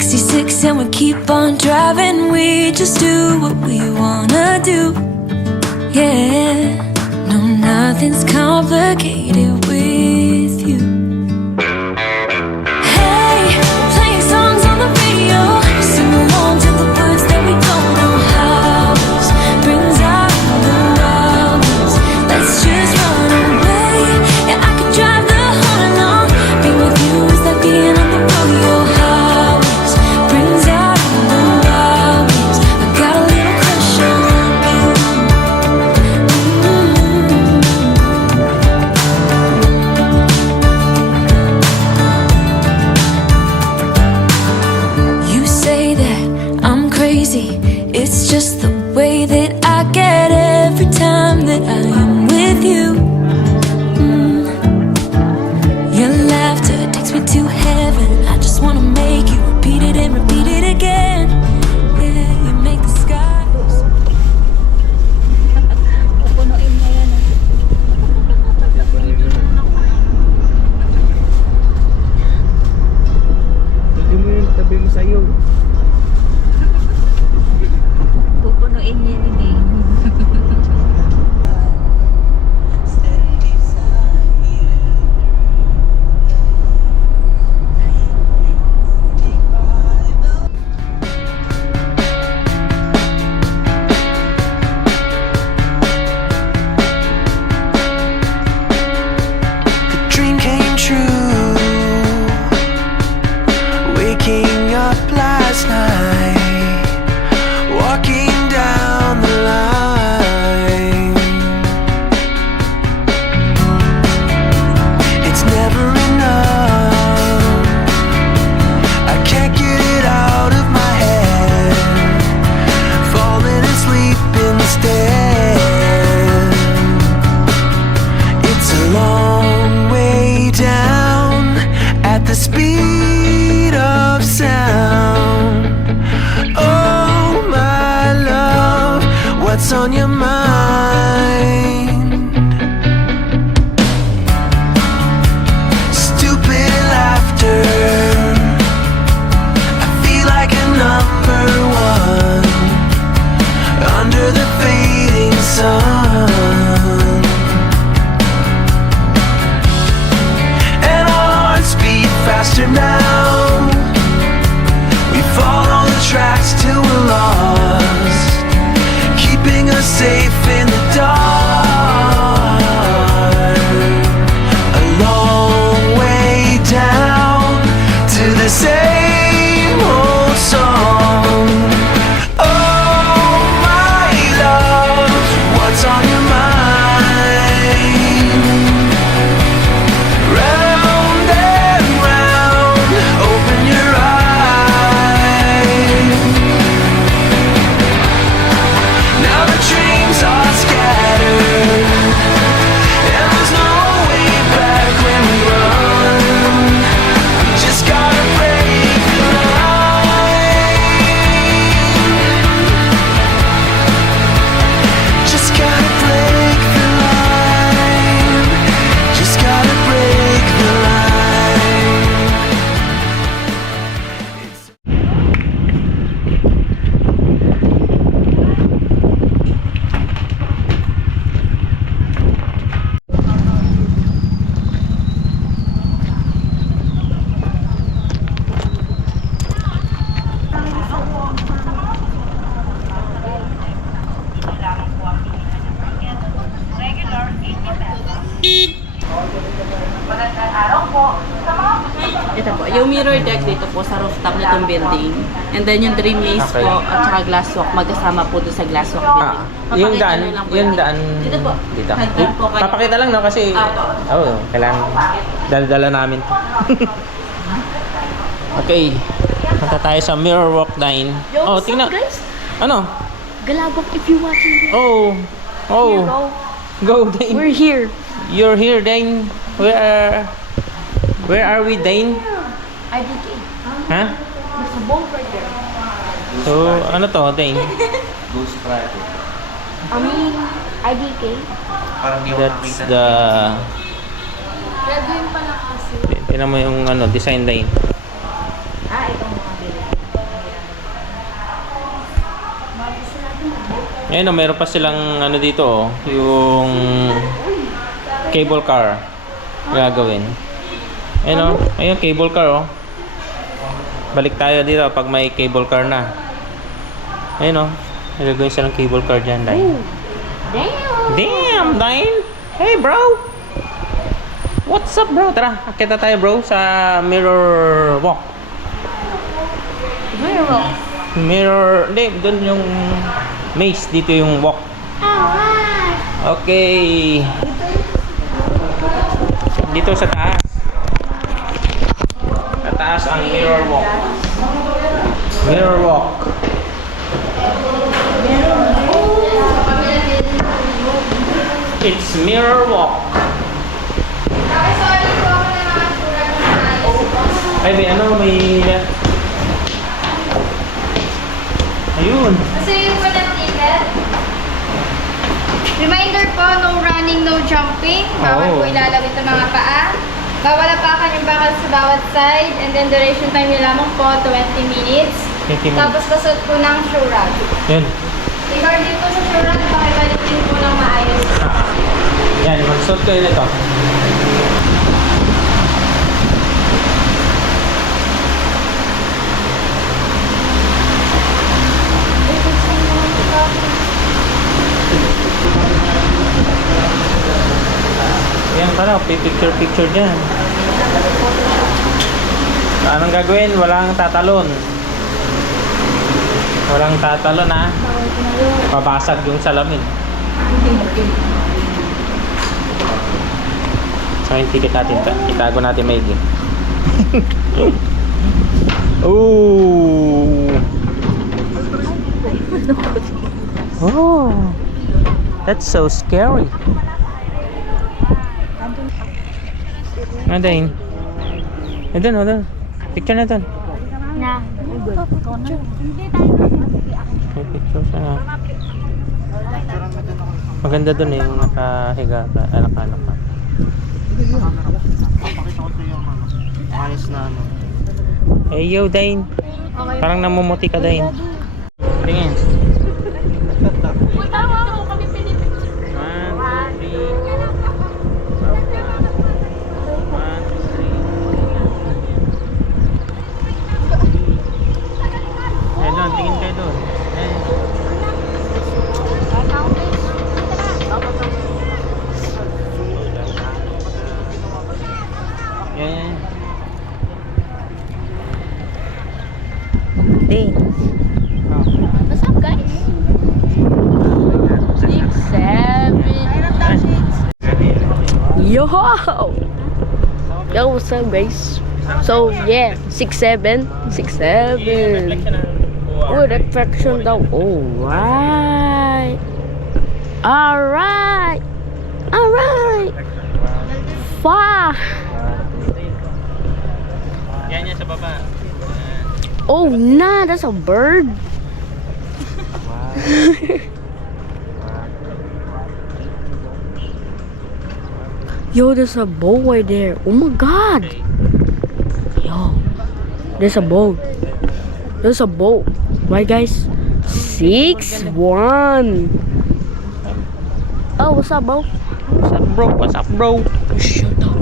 66 and we keep on driving. We just do what we wanna do. Yeah, no, nothing's complicated with you. Hey, playing songs on the radio, sing along to the words that we don't know how. This brings out the wildness. Let's just run away. Yeah, I could drive the whole along. Being with you is like being on the rodeo. How this brings out the wildness. I got a little crush on you. You say that I'm crazy. It's just the way that I get every time that I am with you. Your laughter takes me to heaven. I just wanna make you repeat it and repeat it again. Yeah, you make the skies. Pupunuin na yan. Tabi mo yun, tabi mo sa'yo. Pupunuin niya ni Dane. Dream came true. Waking up last night, walking down the line. It's never enough. I can't get it out of my head. Falling asleep instead. It's a long way down at the speed of sound. Oh my love, what's on your mind? Stupid laughter, I feel like a number one under the fading sun. And our hearts beat faster now. We follow the tracks till we're lost, keeping us safe in the dark. A long way down to the same old song. Oh my love, what's on your mind? Round and round, open your eyes. Now the dreams are scattered, and there's no way back when we run. We just gotta break the line. Just gotta break the line. Just gotta break the line. Ito po, yung mirror deck dito po sa rooftop nitong building. And then yung dream maze Okay. po at saka glass walk, magkasama po doon sa glass walk building. Yung Papakita daan, nyo lang po yung yan. daan Dito po. dito. Hagdan po kayo. Papakita lang no kasi Apo. kailangan dala namin to. Okay. Punta tayo sa Mirror Walk 9. Yo, Oh, what's up, tingnan. guys? Ano? Galabok if you watching this. Oh. Oh. Here, go. Go, Dane. We're here. You're here, Dane. Where are we, Dane? IDK. Ha? There's a boat right there. So, ano to, Dane? Ghost Project. I mean, IDK. Parang di ko That's nakita. the... Red wing pala kasi. Tingnan mo yung ano, design Dane. Ah, itong mga building. Ayun o, meron pa silang ano dito oh, yung cable car gagawin. Ayun o, ayun cable car oh. Balik tayo dito pag may cable car na. Ayun o, may gagawin silang cable car dyan, Dine. Damn, Dine! Hey bro! What's up bro? Tara, akita tayo bro sa Mirror Walk. Mirror, hindi, doon yung maze, dito yung walk. Okay. Dito sa taas. Sa taas ang mirror walk. Mirror walk. It's mirror walk. Ay, may ano, may... Ayun. Kasi yung walang ticket. Reminder po, no running, no jumping. Bawal po ilalawit ang mga paa. Bawal apakan yung bakal sa bawat side. And then duration time nyo lamang po, 20 minutes. 20 minutes. Tapos pasot po ng shoe rod. Yan. Regarding po sa shoe rod, pakibalik din po ng maayos. Yan, mag-suot kayo nito. Yan pala, picture dyan. Anong gagawin? Walang tatalon. Walang tatalon ha. Mabasag yung salamin. So yung ticket natin, itago natin maigi. Ooh. Oh. That's so scary. Adain. Doon. Picture na doon. May picture siya. Maganda doon eh, yung nakahiga ka, alak-alak ka. Ayos na ano. Hey yo, Dain. Parang namumuti ka, Dain. Tingin. 1, 2, 3. Tingin kayo doon. Yan. Ding. What's up, guys? 6, 7. Yo! Yo, what's up, guys? So, yeah, 6'7". 6'7". Oh, reflection daw. Alright. Alright. Alright. Fuck. Yan sa baba. Oh, nah, that's a bird. Yo, there's a boat right there. Oh my god. Yo, there's a boat. There's a boat. Right, guys? 6'1". Oh, what's up, bro? What's up, bro? What's up, bro? Shut up.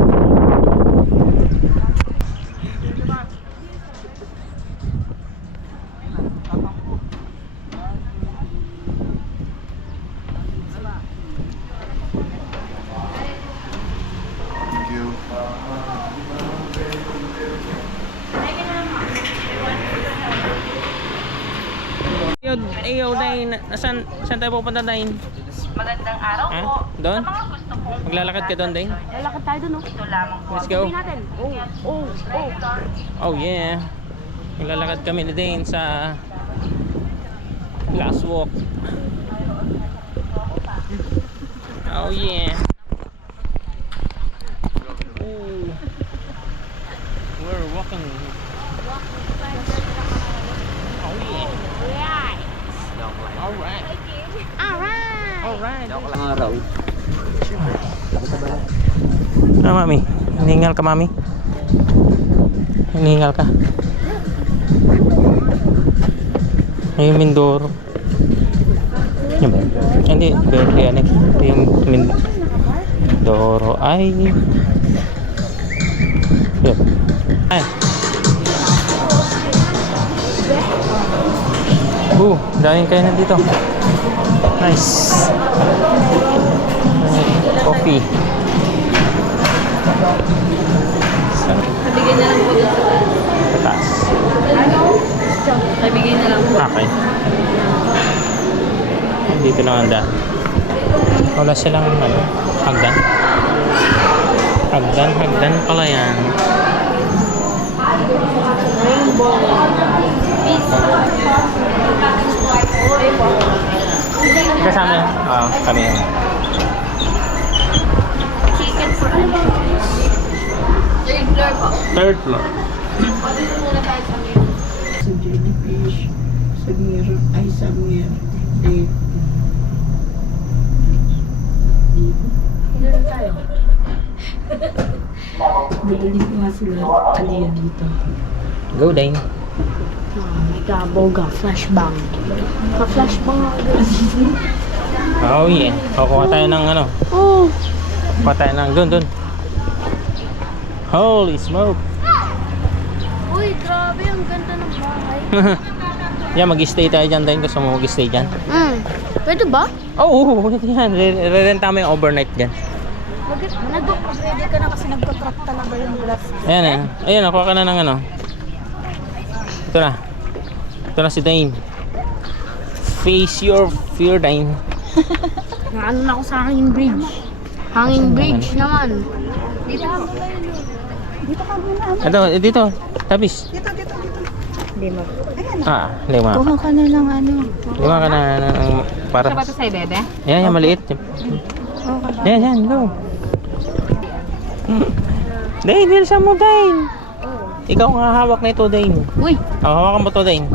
Thank you. Ayo, Dain. Saan tayo pupunta, Dain? Magandang araw Ha? po. Doon? Sa mga gusto po. Maglalakad ka doon, Dain? Lalakad tayo dun, oh. Ito lamang po. Let's go. natin. Oh. Oh, yeah. Maglalakad kami ni Dain sa Glass Walk. Oh, yeah. Ooh. We're walking. Oh, yeah. Alright. Alright. Araw. Ah, mami. Hinihingal ka, mami. Hinihingal ka. Ayun, Mindoro. Yan ba? Hindi, barely yan eh. Yung Mindoro ay... Yun. Ay. Daming kainan dito. Nice. Coffee. Nabigay na lang po dito. Taas. Nabigay na lang po. Okay. Dito lang ang daan. Wala silang ano, hagdan. Hagdan pala yan. Kasama yan? Oo, kami yan. Chicken for third floor po. Third floor. Dito muna tayo sa meal. Sa jellyfish, sa mirror, ay sa mirror. Eh, Dito tayo. bibili ko nga sila aliya dito. Go, Dane. Gaboga, flashbang. Ka-flashbang ako guys. Oh yeah. Kukuha tayo ng ano. Oh! Kukuha tayo ng dun. Holy smoke. Uy, grabe, ang ganda ng bahay. Yan, mag-stay tayo dyan, Dane. Gusto mo mag-stay dyan? Pwede ba? Oo, yan. Re-renta mo yung overnight dyan. Bakit? Nag-ready ka na kasi nagka-crack talaga yung glass. Ayan eh. Ayan, nakuha ka na ng ano. Ito na. Ito na si Dane. Face your fear, Dane. Naano na ako sa hanging bridge. Hanging bridge naman. Dito ka muna. Ito, dito. Tabis. Lima. Lima. Kuha ka na ng ano. Lima ka na ng para. Sa bata sa'yo, bebe? Yan, maliit. Yan, go. Dane, bilisan mo, Dane. Ikaw ang hahawak na ito, Dane. Uy! Hawakan mo to, Dane.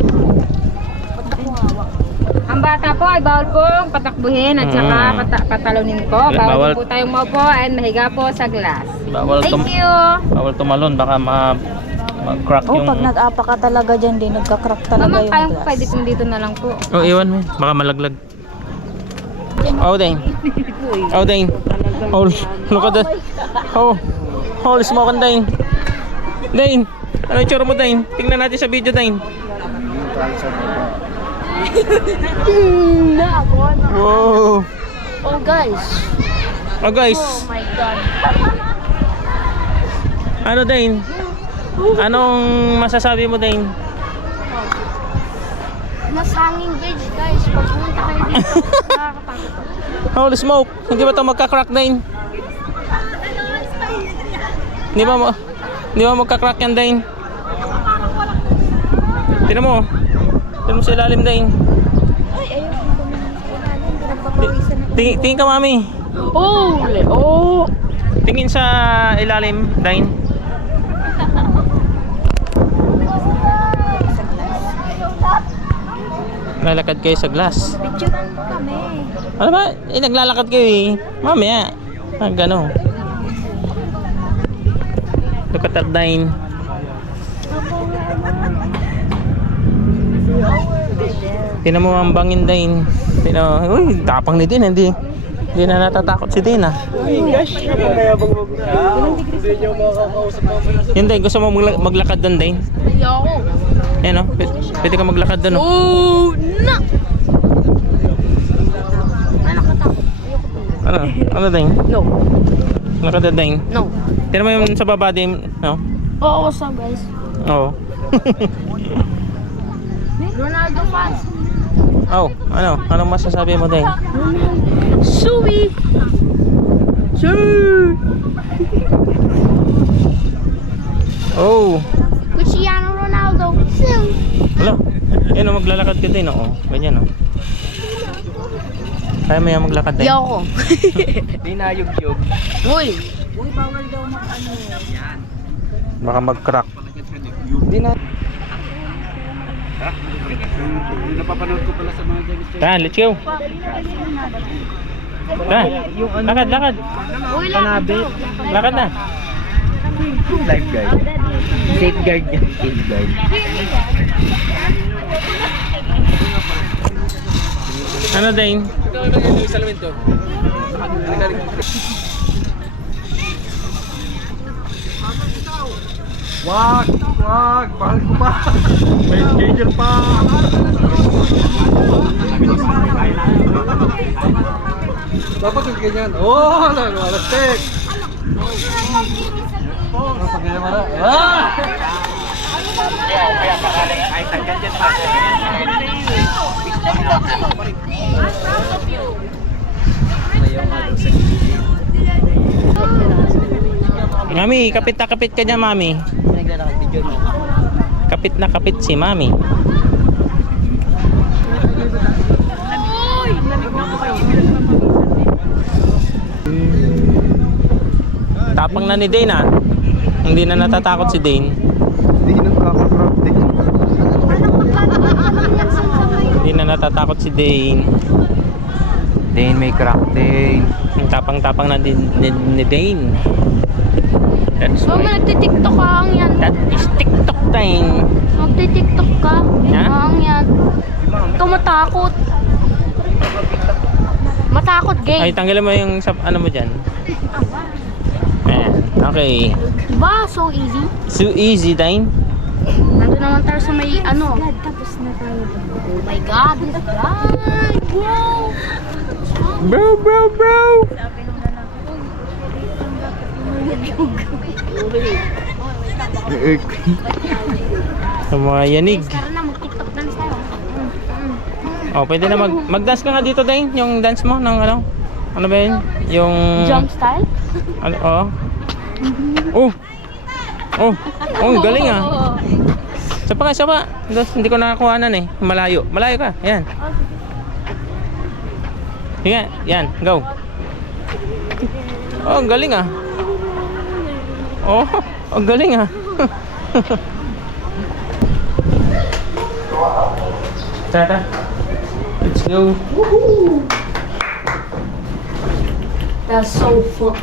Ang bata po ay bawal pong patakbuhin at saka patalunin po. Bawal Bawal. po tayong maupo and mahiga po sa glass. Bawal Thank you! bawal tumalon, baka mag-crack yung... Pag nag-apa ka talaga dyan din, nagka-crack talaga Mama, yung kayang glass. pwede kung dito na lang po. Oh, iwan mo. Baka malaglag. Oh, Dane. Oh, Dane. Oh, look at that. Oh, holy smoke, Dane. Dane, ano yung tsura mo, Dane? Tingnan natin sa video, Dane. Wow. Oh guys! Oh, guys. Oh my God! Ano, Dane? Anong masasabi mo, Dane? Mas hanging bridge guys. Pag pumunta kayo dito, nakakatakot. Holy smoke. Hindi ba ito magka-crack, Dane? Hindi ba magka-crack yan, Dane? Tingnan mo. Tingnan mo sa ilalim, Dane. Tingin ka, mami. Holy! Oh! Tingin sa ilalim, Dine. Lalakad kayo sa glass. Picturean mo kami. Ano ba? Naglalakad kayo eh. Mamaya. Gano'n. Look at that, Dine. Tinan mo ang bangin, Dine. Uy, tapang ni Dine. Hindi na natatakot si Dine, ah. Yun, Dine. Gusto mo maglakad doon, Dine? Ayoko! Ayan, oh. Pwede ka maglakad doon, oh. Oh! Na! Ano, Dine? No. Lakad na, Dine. No. Tinan mo yung sa baba, Dine. No? Oo, what's up guys? Oo. Ronaldo fans! Oh, ano? Anong masasabi mo, Dine? Suwi! Sir! Oh! Cristiano Ronaldo! Sim! Wala. Yan, oh, maglalakad ka din, oh. Ganyan, oh. Kaya mo yan maglakad, Dine? Ayoko! Dinayog-yog. Uy! Baka mag-crack. Napapanood ko pala sa mga James. Tara, let's go. Tara, lakad. Uy lang! Lakad na. Lifeguard. Safeguard niya. Safeguard. Ano, Dane? Wag! Bahal ko pa! May schedule pa! Dapat yung ganyan. Oh! Nagwalastik! Pag ganyan mara. Ah! Mami, kapit na kapit ka dyan, Mami. Kapit na kapit si Mami. Tapang na ni Dane ah. Hindi na natatakot si Dane. Hindi nagkakakrafting. Hindi na natatakot si Dane. Dane may crack, Dane. Ang tapang-tapang na ni Dane. That's Mama, right. nagtitiktok ka ang yan. That is TikTok time. Magtitiktok ka. Ha? Ang yan. Ikaw matakot. Matakot, Ay, gay. tanggalin mo yung ano mo dyan. Ayan. Okay. Diba? So easy. So easy, Dane. Nandun naman tayo sa may ano. Tapos na tayo. Oh my God. God. Wow. Bro. Sa mga yanig. Tara na, mag-tiktok dance tayo. Oh, pwede na mag-dance ka nga dito, Dane. Yung dance mo ng ano? Ano ba yun? Yung... Jump style? Ano? Oh. Oh, ang galing ah. Isa pa. Hindi ko nakakuhanan eh. Malayo ka. Yan. Sige, yan. Go. Oh, ang galing ah. Oh, ang galing ah. Tara. Let's go. That's so fun.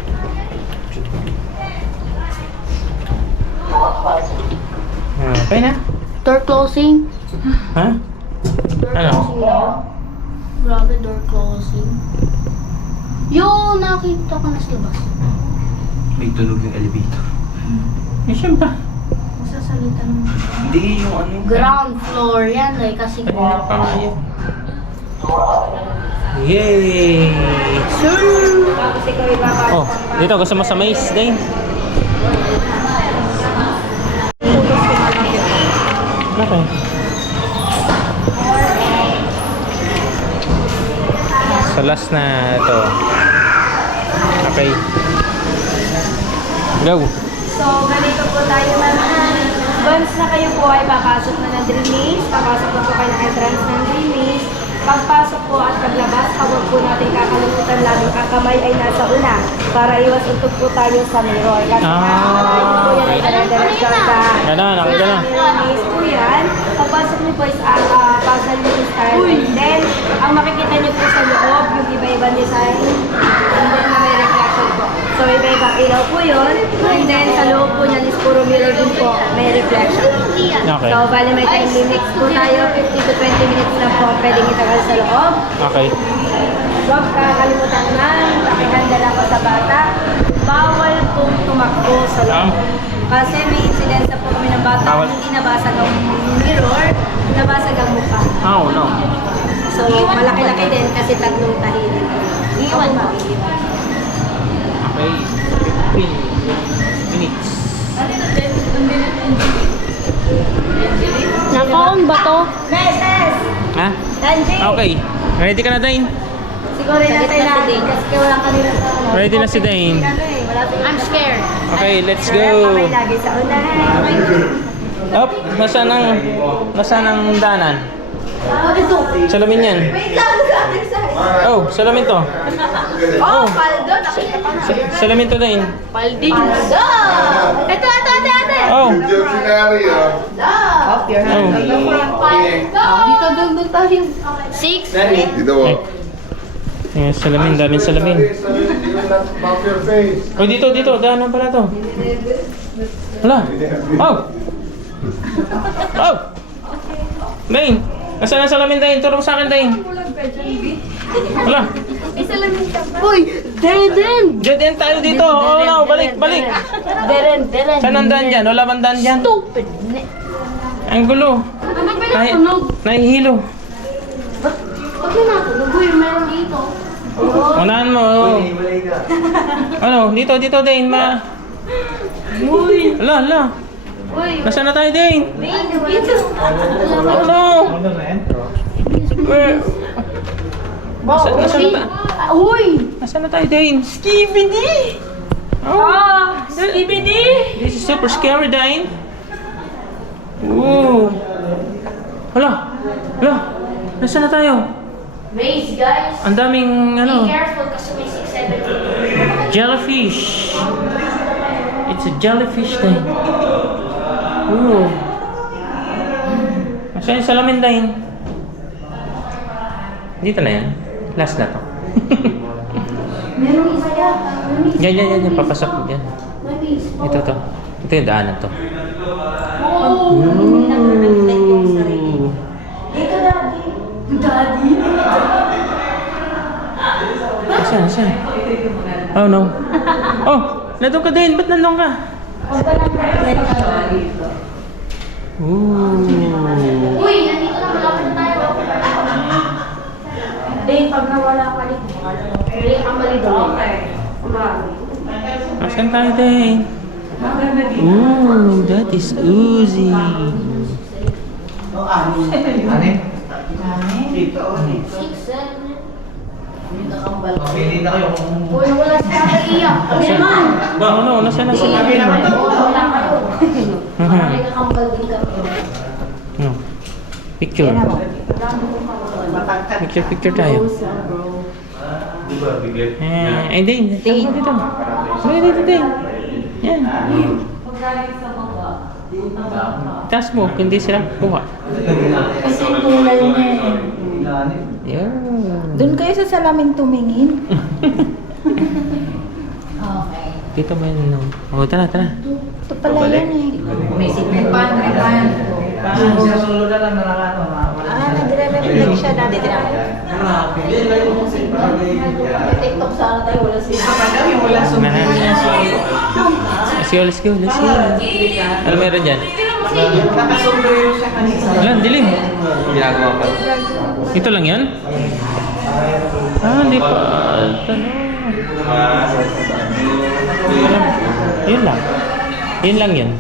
Okay na. Door closing. Ha? Ano? Grabe, door closing. Yo, nakita ka na sa labas. May tunog yung elevator. Eh, siyempre. Masasalita ng Hindi yung ano. ground floor yan eh, kasi Yay! Oh, dito gusto mo sa maze, Dane? Okay. So last na ito. Okay. Go. So, ganito po tayo naman. Once na kayo po ay papasok na ng Dream Maze, papasok na po kayo ng entrance ng Dream Maze. Pagpasok po at paglabas, huwag po natin kakalimutan laging ang kamay ay nasa una para iwas untog po tayo sa mirror. Kasi po yan ay dala-dala ka. Ganon, okay, ganon. Mirror maze po yan. Pagpasok niyo po is puzzle yung style. And then, ang makikita niyo po sa loob, yung iba-ibang design. And then, may reflection po. So, iba-ibang ilaw po yun. And then, sa loob po niyan is puro mirror din po. May reflection. Okay. So, bali may time limit po tayo. 15 to 20 minutes lang po pwedeng itagal sa loob. Okay. Huwag kakalimutan na, pakihanda lang ko sa bata. Bawal pong tumakbo sa loob. Kasi may insidensya po kami ng bata, Bawal. hindi nabasag ang mirror, nabasag ang mukha. Oh, no. So, malaki-laki din kasi tatlong tahilin. Iwan mo. Okay. 15 minutes. Nakaon ba to? Meses! Ha? Danji! Okay. Ready ka na, Dane? Siguro natin natin kasi wala kanila sa ano. Ready na si Dane. I'm scared. Okay, let's Kamay go. lagi sa unahan. Up, nasaan ang daanan? Ito. Salamin yan. Wait lang, sa ating side. Oh, salamin to. Oh, paldo. Nakita pa na. Salamin to, Dane. Palding. Paldo! Ito, ate. Oh. Off your hand. Paldo! Dito, doon tayo. 6. Ay. Ayan, salamin, daming salamin. Oh, dito, daanan pala to. Wala. Oh! Oh! Dane, nasaan ang salamin, Dane? Turo mo sa akin, Dane. Wala. Isa lang yung Uy! Deren! Diyan din tayo dito. Oo, no. Balik. Deren! Saan ang daan dyan? Wala bang daan dyan? Stupid! Ang gulo. Ano ba natunog? Nahihilo. Pag na natunog, uy, meron dito. Unahan mo. Ano? Dito din. Ala. Uy, Nasaan na tayo, Dane? dito. Ano? Where? Nasaan na tayo? Uy! Nasaan na tayo, Dane? Skibidi! Oh, Skibidi! this is super scary, Dane. Ooh. Hala. Nasaan na tayo? Maze, guys. Ang daming, Be careful kasi may 6-7 jellyfish. It's a jellyfish, Dane. Ooh. Nasaan yung salamin, Dane? Dito na yan. Last na to. Meron isa yata. Yan. Papasok ko dyan. May maze. Ito to. Ito yung daanan to. Saan? Oh no. Oh! Nandun ka din! Ba't nandun ka? Ooh. Uy, nandito na malapit na tayo. Dave, pag nawala ka rin, hindi ka mali doon. Asan tayo din? Ooh, that is Uzi. Uy, wala si Tatay Iya. Ano? Nasaan na sila? Wala kayo. May kakambal din kami. No. Picture. Picture tayo. Ay, din. Dito. Dito, din. Yan. Taas mo, kundi sila kuha. Kasi kulay niya eh. Yan. Doon kayo sa salamin tumingin. Dito ba yun? Oh, tara. Ito pala yan eh. Nagre-reflect siya dati. TikTok sa tayo, wala siya. Let's go. Ano meron dyan? Alam, dilim. Ginagawa pa. Ito lang yan? Di pa. Yun lang. Yun lang yun.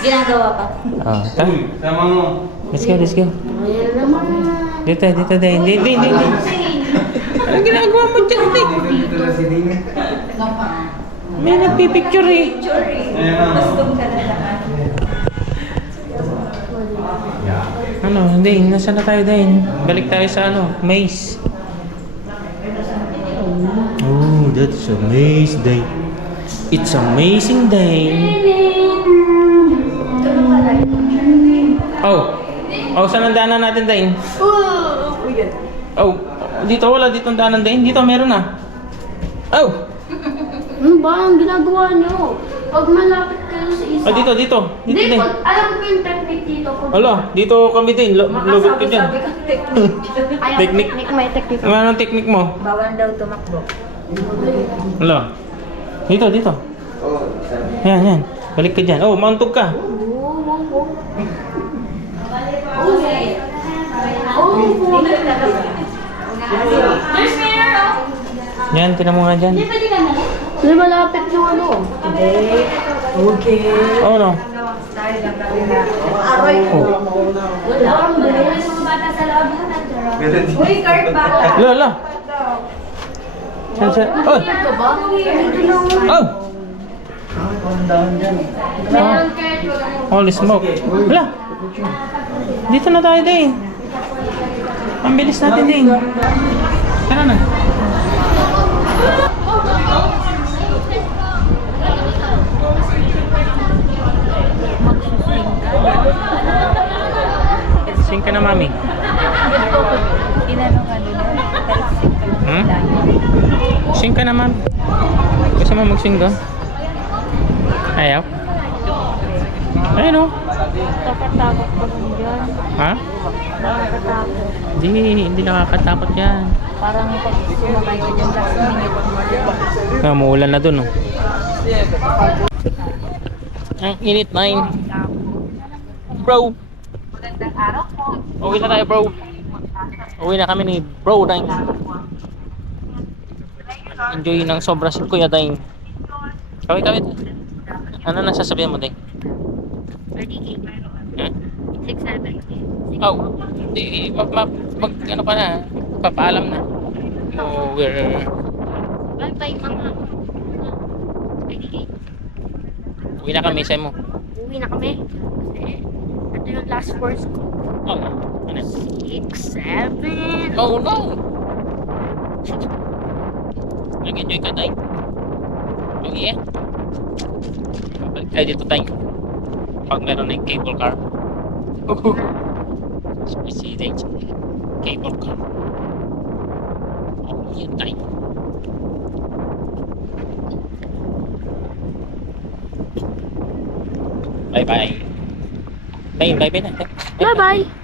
Ginagawa pa. Tara. Let's go. Dito. Hindi. Ano ginagawa mo dyan, Ding? May nagpipicture eh. Ano, hindi. Nasaan na tayo, Dane? Balik tayo sa maze. Oh, that's a maze, Dane. It's amazing, Dane. Oh, saan ang daanan natin, Dane? Oh, dito wala. Dito ang daanan, Dane. Dito meron na. Oh! Ano ba ang ginagawa niyo? Pag malapit kayo sa isa. Dito. Hindi, Dane. alam ko yung technique dito. Hala, dito kami din. Lugot ka dyan. Makasabi-sabi ka technique. Ayaw, Technique? may technique. Anong technique mo? Bawal daw tumakbo. Hala. Dito. Yan. Balik ka dyan. Oh, mauntog ka. There's mirror, oh. Yan, tinan mo nga dyan. Hindi, pwede ka na. Hindi, malapit yung ano. Oh, no. Aroy ko. Wala. Wala yung mga bata sa loob. Uy, cart ba? Hala. Saan? Oh! Ito ba? Oh! Meron kahit wala. Holy smoke. Hala. Dito na tayo, Dane. Ang bilis natin, Dane. Tara na. Sing ka na, Mami. Inano ka nila? Sing ka na, Mami. Gusto mo mag-sing ka? Ayaw? Ayun, oh. Takot-takot pa rin dyan. Ha? nakakatakot. Hindi nakakatakot yan. Parang pag sumakay ka dyan last minute. Umuulan na dun, oh. Ang init, Nine. Bro. Magandang araw po. Uwi na tayo, bro. Uwi na kami ni Bro Nine. Enjoy ng sobra si Kuya Nine. Kawit. Ano na sasabihin mo, Ding? Huh? 6-7. Oh, ano ka na, papaalam na. Oh, Bye-bye mga. uwi na kami, say mo. Uwi na kami. Kasi ito yung last words ko. Oh, ano? 6-7. Oh, no! Nag-enjoy ka, Tay? Oh, yeah? Balik tayo dito, Tay. Pag meron na yung cable car. Specific cable car. Oh, yeah, Tay. Bye-bye. Tay, bye-bye na. Tay. Bye-bye.